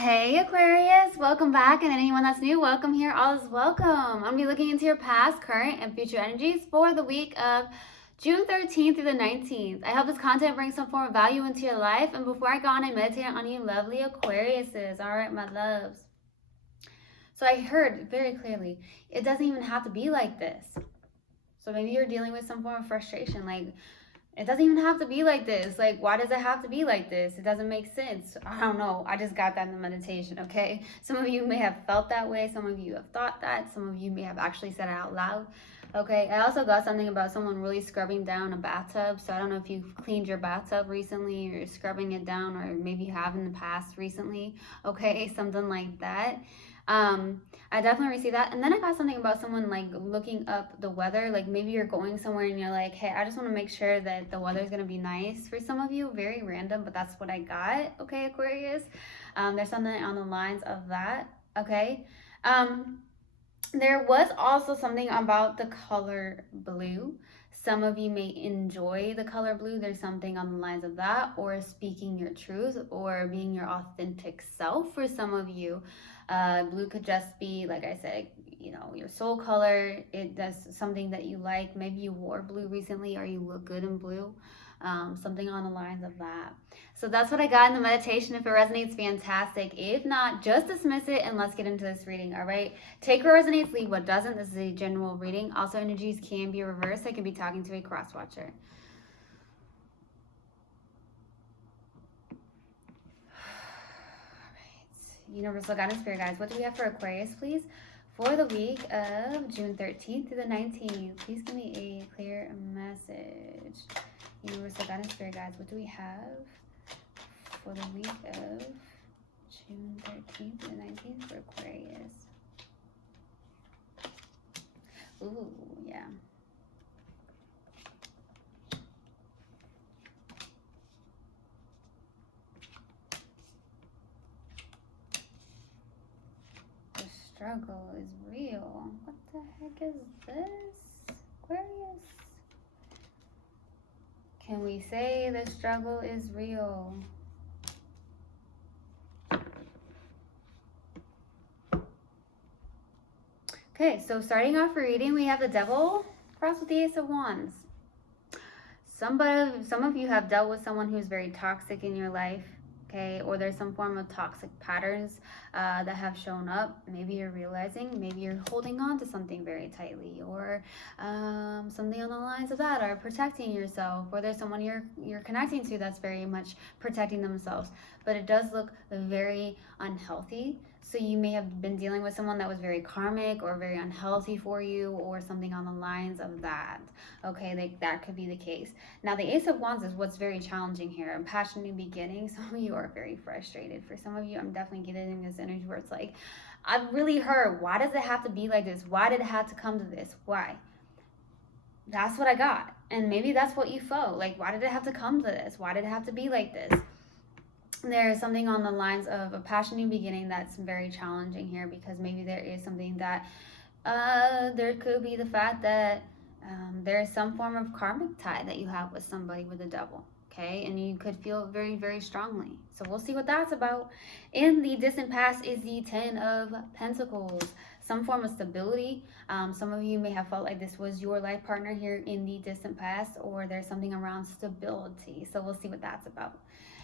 Hey Aquarius, welcome back, and anyone that's new, welcome here. All is welcome. I'm going to be looking into your past, current, and future energies for the week of June 13th through the 19th. I hope this content brings some form of value into your life. And before I go on, I meditate on you lovely Aquariuses. All right, my loves. So I heard very clearly, it doesn't even have to be like this. So maybe you're dealing with some form of frustration, like, it doesn't even have to be like this. Like, why does it have to be like this? It doesn't make sense. I don't know. I just got that in the meditation, okay? Some of you may have felt that way. Some of you have thought that. Some of you may have actually said it out loud, okay? I also got something about someone really scrubbing down a bathtub. So I don't know if you've cleaned your bathtub recently or you're scrubbing it down, or maybe you have in the past recently, okay? Something like that. I definitely received that. And then I got something about someone like looking up the weather. Like maybe you're going somewhere and you're like, hey, I just want to make sure that the weather's going to be nice. For some of you, very random, but that's what I got. Okay, Aquarius. There's something on the lines of that. Okay. There was also something about the color blue. Some of you may enjoy the color blue. There's something on the lines of that, or speaking your truth, or being your authentic self for some of you. Blue could just be, like I said, you know, your soul color. It does something that you like. Maybe you wore blue recently, or you look good in blue. Something on the lines of that. So that's what I got in the meditation. If it resonates, fantastic. If not, just dismiss it and let's get into this reading, all right? Take what resonates, leave what doesn't. This is a general reading. Also, energies can be reversed. I could be talking to a cross watcher. Universal guidance, spirit guides, what do we have for Aquarius, please, for the week of June 13th to the 19th? Please give me a clear message. Universal guidance, spirit guides, what do we have for the week of June 13th to the 19th for Aquarius? Ooh, yeah. Struggle is real. What the heck is this, Aquarius? Can we say the struggle is real? Okay, so starting off reading, we have the Devil crossed with the Ace of Wands. Some of you have dealt with someone who's very toxic in your life. Okay, or there's some form of toxic patterns that have shown up. Maybe you're realizing, maybe you're holding on to something very tightly, or something on the lines of that, or protecting yourself, or there's someone you're connecting to that's very much protecting themselves, but it does look very unhealthy. So you may have been dealing with someone that was very karmic or very unhealthy for you, or something on the lines of that. Okay, that could be the case. Now, the Ace of Wands is what's very challenging here. A passionate beginning. Some of you are very frustrated. For some of you, I'm definitely getting this energy where it's like, I've really heard, why does it have to be like this? Why did it have to come to this? Why? That's what I got. And maybe that's what you felt. Like, why did it have to come to this? Why did it have to be like this? There's something on the lines of a passionate beginning that's very challenging here, because maybe there is something that there could be the fact that there is some form of karmic tie that you have with somebody with the Devil, okay? And you could feel very, very strongly. So we'll see what that's about. In the distant past is the Ten of Pentacles. Some form of stability. Some of you may have felt like this was your life partner here in the distant past, or there's something around stability. So we'll see what that's about.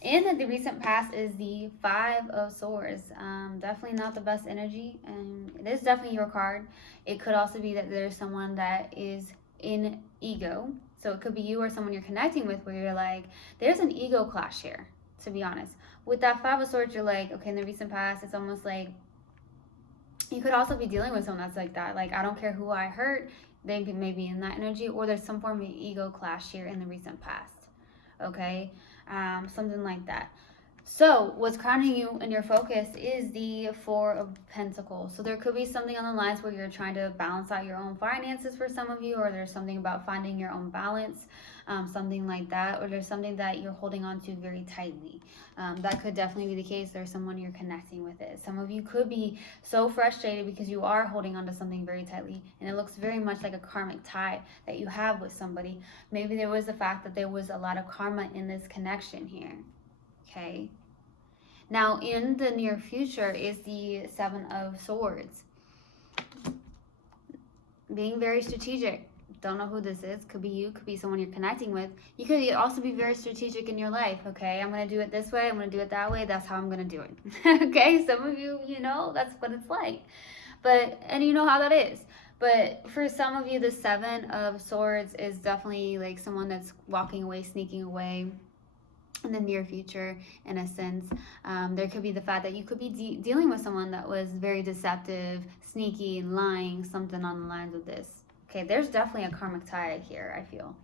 In the recent past is the Five of Swords. Definitely not the best energy, and it is definitely your card. It could also be that there's someone that is in ego. So it could be you or someone you're connecting with where you're like, there's an ego clash here, to be honest. With that Five of Swords, you're like, okay, in the recent past, it's almost like you could also be dealing with someone that's like that. Like, I don't care who I hurt. They may be in that energy, or there's some form of ego clash here in the recent past. Okay, something like that. So what's crowning you in your focus is the Four of Pentacles. So there could be something on the lines where you're trying to balance out your own finances for some of you, or there's something about finding your own balance, something like that, or there's something that you're holding on to very tightly. That could definitely be the case. There's someone you're connecting with it. Some of you could be so frustrated because you are holding on to something very tightly, and it looks very much like a karmic tie that you have with somebody. Maybe there was the fact that there was a lot of karma in this connection here. Okay. Now, in the near future is the Seven of Swords. Being very strategic. Don't know who this is. Could be you. Could be someone you're connecting with. You could also be very strategic in your life. Okay, I'm going to do it this way. I'm going to do it that way. That's how I'm going to do it. Okay, some of you, you know, that's what it's like. But, and you know how that is. But for some of you, the Seven of Swords is definitely like someone that's walking away, sneaking away in the near future, in a sense. There could be the fact that you could be dealing with someone that was very deceptive, sneaky, lying, something on the lines of this. Okay, there's definitely a karmic tie here, I feel.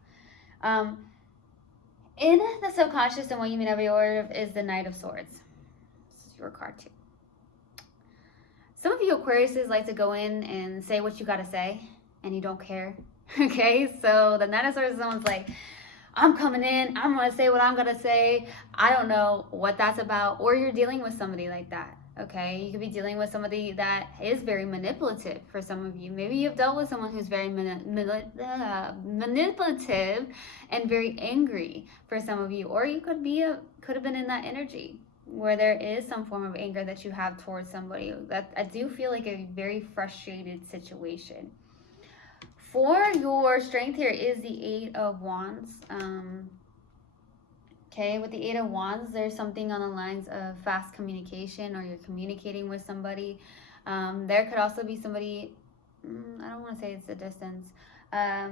In the subconscious, and what you may never be aware of is the Knight of Swords. This is your card too. Some of you Aquariuses like to go in and say what you gotta say, and you don't care. Okay, so the Knight of Swords is someone's like, I'm coming in, I'm gonna say what I'm gonna say. I don't know what that's about. Or you're dealing with somebody like that. Okay, you could be dealing with somebody that is very manipulative for some of you. Maybe you've dealt with someone who's very manipulative and very angry for some of you. Or you could have been in that energy where there is some form of anger that you have towards somebody. That I do feel like a very frustrated situation. For your strength here is the Eight of Wands. Okay, with the Eight of Wands, there's something on the lines of fast communication, or you're communicating with somebody. There could also be somebody, I don't want to say it's a distance. I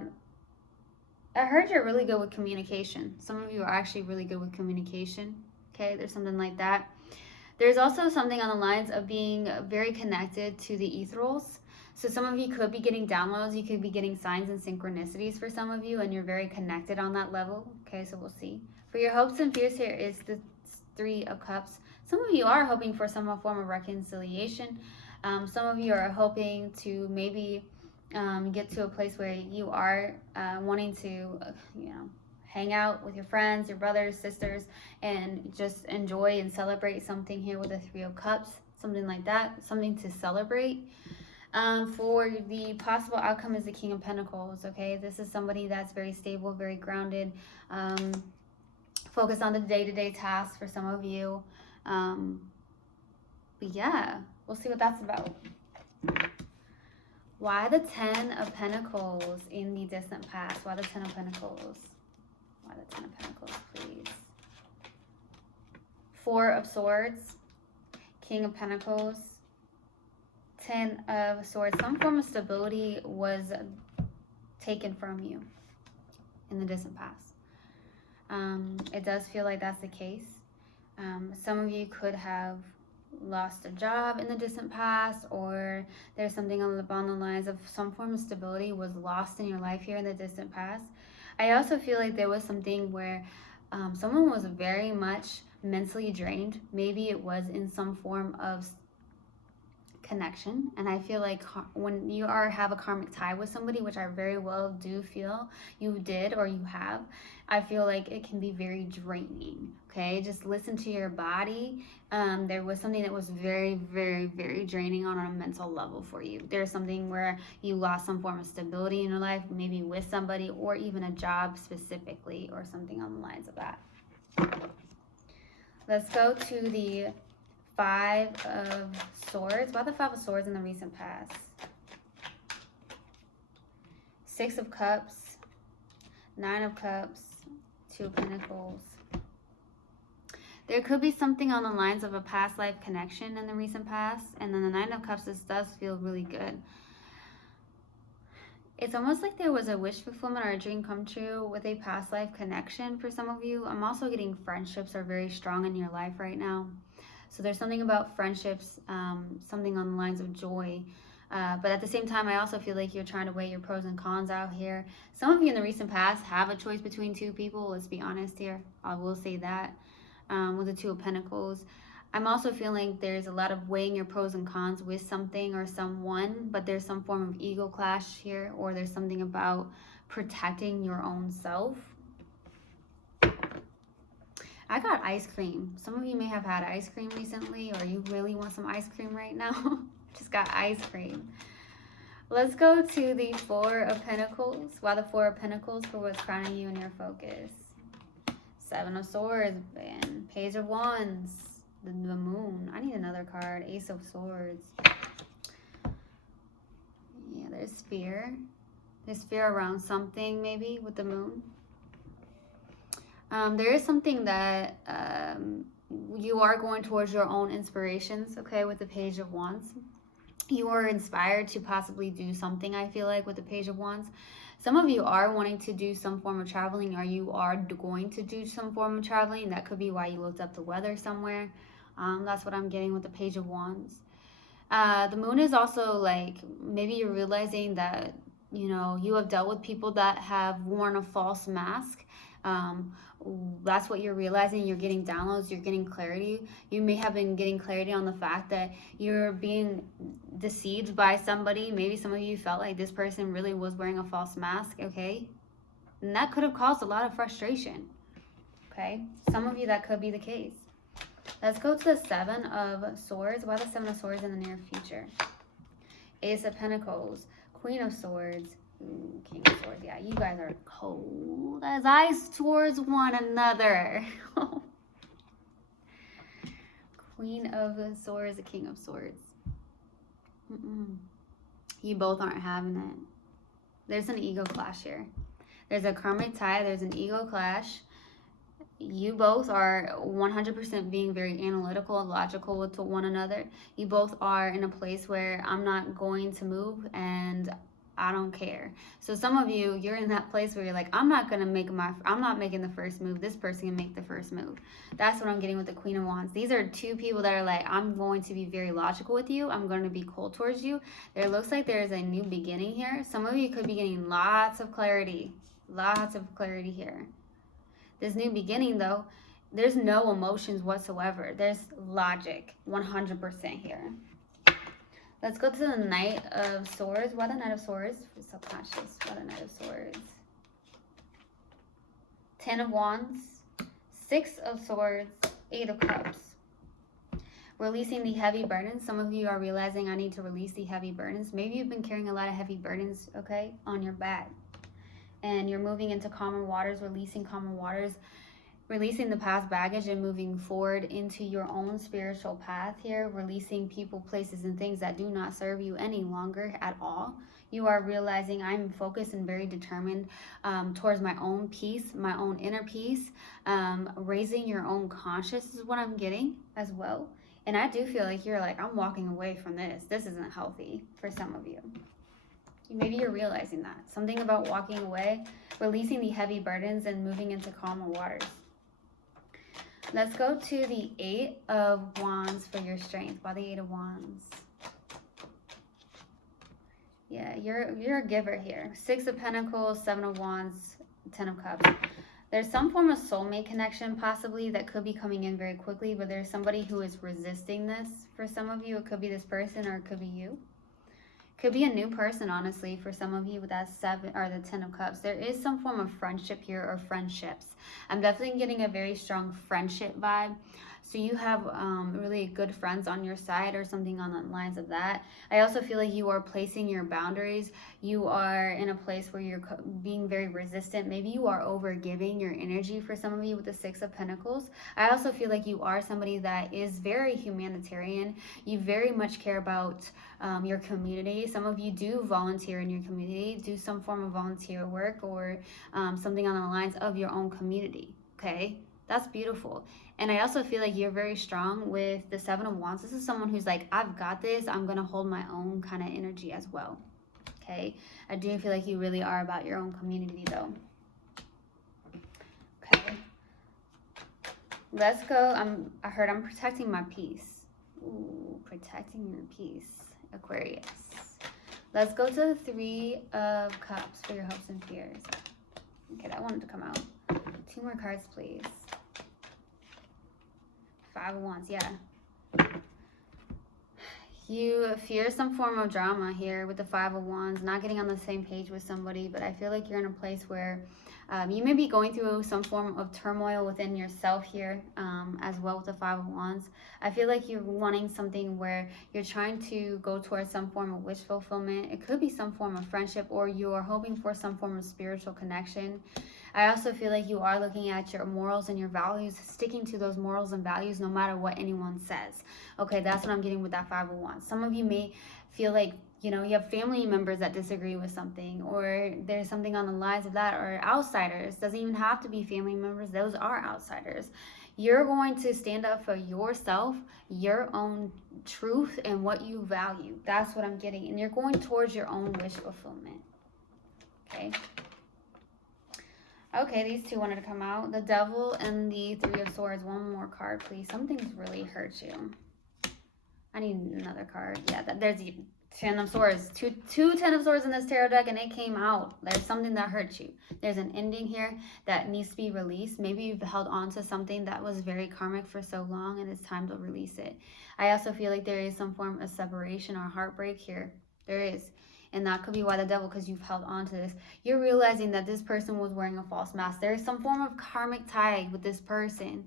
heard you're really good with communication. Some of you are actually really good with communication. Okay, there's something like that. There's also something on the lines of being very connected to the ethereals. So some of you could be getting downloads. You could be getting signs and synchronicities for some of you, and you're very connected on that level. Okay, so we'll see. For your hopes and fears here is the Three of Cups. Some of you are hoping for some form of reconciliation. Some of you are hoping to maybe get to a place where you are wanting to, hang out with your friends, your brothers, sisters, and just enjoy and celebrate something here with the Three of Cups. Something like that. Something to celebrate. For the possible outcome is the King of Pentacles. Okay, this is somebody that's very stable, very grounded. Focus on the day-to-day tasks for some of you. But yeah, we'll see what that's about. Why the Ten of Pentacles in the distant past? Why the Ten of Pentacles? Why the Ten of Pentacles, please? Four of Swords, King of Pentacles, Ten of Swords. Some form of stability was taken from you in the distant past. It does feel like that's the case. Some of you could have lost a job in the distant past, or there's something on the lines of some form of stability was lost in your life here in the distant past. I also feel like there was something where someone was very much mentally drained. Maybe it was in some form of connection, and I feel like when you have a karmic tie with somebody, which I very well do feel you did or you have, I feel like it can be very draining. Okay, just listen to your body. There was something that was very, very, very draining on a mental level for you. There's something where you lost some form of stability in your life, maybe with somebody, or even a job specifically, or something on the lines of that. Let's go to the Five of Swords. Why the Five of Swords in the recent past? Six of Cups, Nine of Cups, Two of Pentacles. There could be something on the lines of a past life connection in the recent past. And then the Nine of Cups, this does feel really good. It's almost like there was a wish fulfillment or a dream come true with a past life connection for some of you. I'm also getting friendships are very strong in your life right now. So there's something about friendships, something on the lines of joy. But at the same time, I also feel like you're trying to weigh your pros and cons out here. Some of you in the recent past have a choice between two people. Let's be honest here. I will say that. With the Two of Pentacles. I'm also feeling there's a lot of weighing your pros and cons with something or someone. But there's some form of ego clash here. Or there's something about protecting your own self. I got ice cream. Some of you may have had ice cream recently, or you really want some ice cream right now. Just got ice cream. Let's go to the Four of Pentacles. Why the Four of Pentacles for what's crowning you in your focus? Seven of Swords and Page of Wands. The moon. I need another card. Ace of Swords. Yeah, there's fear. There's fear around something, maybe, with the moon. There is something that you are going towards your own inspirations, okay, with the Page of Wands. You are inspired to possibly do something, I feel like, with the Page of Wands. Some of you are wanting to do some form of traveling, or you are going to do some form of traveling. That could be why you looked up the weather somewhere. That's what I'm getting with the Page of Wands. The moon is also like, maybe you're realizing that, you know, you have dealt with people that have worn a false mask. That's what you're realizing. You're getting downloads, you're getting clarity. You may have been getting clarity on the fact that you're being deceived by somebody. Maybe some of you felt like this person really was wearing a false mask, okay? And that could have caused a lot of frustration, okay? Some of you, that could be the case. Let's go to the Seven of Swords. Why the Seven of Swords in the near future? Ace of Pentacles, Queen of Swords, King of Swords. Yeah, you guys are cold as ice towards one another. Queen of Swords, the King of Swords. You both aren't having it. There's an ego clash here. There's a karmic tie. There's an ego clash. You both are 100% being very analytical and logical with one another. You both are in a place where I'm not going to move and I don't care. So some of you, you're in that place where you're like, I'm not making the first move. This person can make the first move. That's what I'm getting with the Queen of Wands. These are two people that are like, I'm going to be very logical with you. I'm going to be cold towards you. There looks like there's a new beginning here. Some of you could be getting lots of clarity. Lots of clarity here. This new beginning, though, there's no emotions whatsoever. There's logic, 100% here. Let's go to the Knight of Swords. Why the Knight of Swords? For subconscious. Why the Knight of Swords? Ten of Wands. Six of Swords. Eight of Cups. Releasing the heavy burdens. Some of you are realizing I need to release the heavy burdens. Maybe you've been carrying a lot of heavy burdens, okay, on your back. And you're moving into calmer waters, releasing calmer waters, releasing the past baggage and moving forward into your own spiritual path here, releasing people, places, and things that do not serve you any longer at all. You are realizing I'm focused and very determined towards my own peace, my own inner peace. Raising your own conscious is what I'm getting as well. And I do feel like you're like, I'm walking away from this. This isn't healthy for some of you. Maybe you're realizing that. Something about walking away, releasing the heavy burdens, and moving into calmer waters. Let's go to the Eight of Wands for your strength. Why the Eight of Wands? Yeah, you're a giver here. Six of Pentacles, Seven of Wands, Ten of Cups. There's some form of soulmate connection possibly that could be coming in very quickly, but there's somebody who is resisting this for some of you. It could be this person or it could be you. Could be a new person, honestly, for some of you with that Seven or the Ten of Cups. There is some form of friendship here or friendships. I'm definitely getting a very strong friendship vibe. So you have really good friends on your side or something on the lines of that. I also feel like you are placing your boundaries. You are in a place where you're being very resistant. Maybe you are over giving your energy for some of you with the Six of Pentacles. I also feel like you are somebody that is very humanitarian. You very much care about your community. Some of you do volunteer in your community, do some form of volunteer work or something on the lines of your own community, okay? That's beautiful. And I also feel like you're very strong with the Seven of Wands. This is someone who's like, I've got this. I'm going to hold my own kind of energy as well. Okay. I do feel like you really are about your own community though. Okay. Let's go. I heard I'm protecting my peace. Ooh, protecting your peace. Aquarius. Let's go to the Three of Cups for your hopes and fears. Okay, that wanted to come out. Two more cards, please. Five of Wands, yeah. You fear some form of drama here with the Five of Wands, not getting on the same page with somebody, but I feel like you're in a place where you may be going through some form of turmoil within yourself here as well with the Five of Wands. I feel like you're wanting something where you're trying to go towards some form of wish fulfillment. It could be some form of friendship or you're hoping for some form of spiritual connection. I also feel like you are looking at your morals and your values, sticking to those morals and values no matter what anyone says. Okay, that's what I'm getting with that 5 of Wands. Some of you may feel like, you know, you have family members that disagree with something, or there's something on the lines of that, or outsiders. Doesn't even have to be family members. Those are outsiders. You're going to stand up for yourself, your own truth, and what you value. That's what I'm getting. And you're going towards your own wish fulfillment. Okay. Okay, these two wanted to come out. The Devil and the Three of Swords. One more card, please. Something's really hurt you. I need another card. Yeah, there's the 10 of Swords. Two 10 of Swords in this tarot deck, and it came out. There's something that hurt you. There's an ending here that needs to be released. Maybe you've held on to something that was very karmic for so long, and it's time to release it. I also feel like there is some form of separation or heartbreak here. There is. And that could be why the Devil, because you've held on to this. You're realizing that this person was wearing a false mask. There is some form of karmic tie with this person.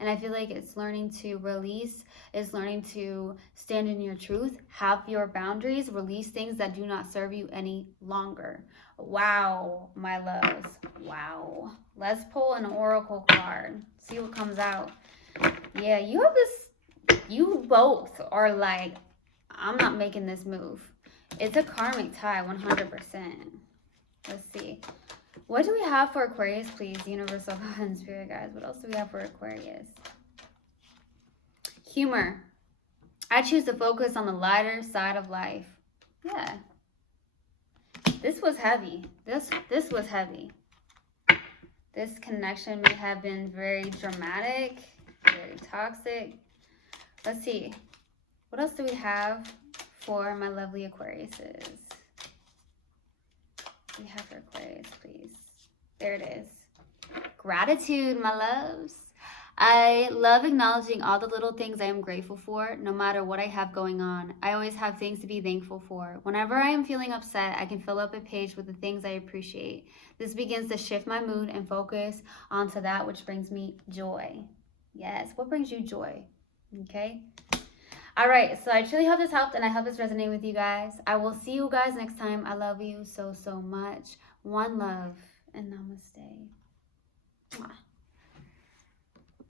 And I feel like it's learning to release, it's learning to stand in your truth, have your boundaries, release things that do not serve you any longer. Wow, my loves. Wow. Let's pull an oracle card. See what comes out. Yeah, you have this, you both are like, I'm not making this move. It's a karmic tie, 100%. Let's see. What do we have for Aquarius, please? Universal God and Spirit guides. What else do we have for Aquarius? Humor. I choose to focus on the lighter side of life. Yeah. This was heavy. This was heavy. This connection may have been very dramatic, very toxic. Let's see. What else do we have for my lovely Aquariuses? We have for Aquarius, please. There it is. Gratitude, my loves. I love acknowledging all the little things I am grateful for, no matter what I have going on. I always have things to be thankful for. Whenever I am feeling upset, I can fill up a page with the things I appreciate. This begins to shift my mood and focus onto that which brings me joy. Yes, what brings you joy? Okay. All right, so I truly hope this helped, and I hope this resonated with you guys. I will see you guys next time. I love you so, so much. One love, and namaste. Mwah.